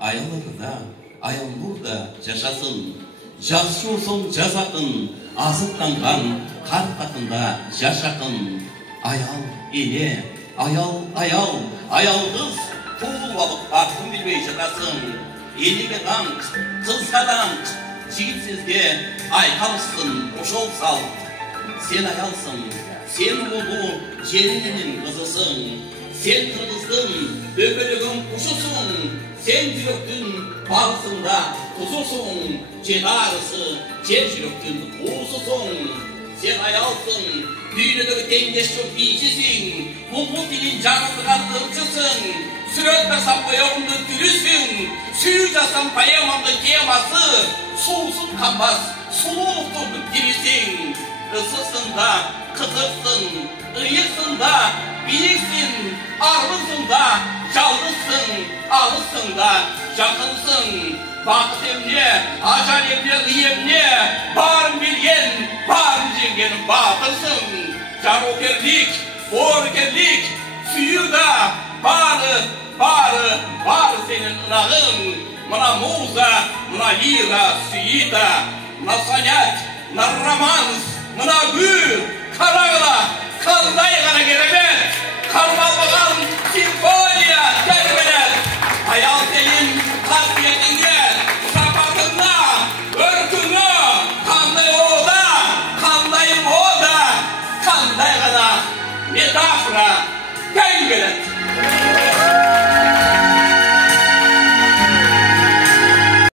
аяларда, аялмурда жашасын. Жақсы соң жазақын, азыптанған қарт хақында жашақын. Аял ене, аял қыз, туылып алып бақытын білмей жатасың. Елеге даңқ, қызға даңқ, жігіт сөзге айқалысын, ошол сал. Сен аялсың, сен ұлы жерінен қызысың. Сен қырғыздың өкілігін ұшысың. Сен жүректің бағысында тұзысың. Жер арысы, жер жүректің уысысың. Сен аялсың, дүйнедегі теңдешті бейшісің. Бұлбұл тілін жарылған ұрчысың. Сүрет жасам бояуымды түрісің. Сүйір жасам поэмамды темасы. Суысың қамбас, сұлуықтың дирисің. Ысысың да, қызықсың, ұйықсың да, биліксің, армысың да, жалғызсың, алысың да, жақынсың. Бақыт емне, ажал емне, ұйемне, барын білген, барын жеңген батырсың. Жарокерлік, боркерлік, сүйір да, бары сенің ынағың. Мына муза, мына лира, сүйіта, мына сонят, мына романс, мына гүл,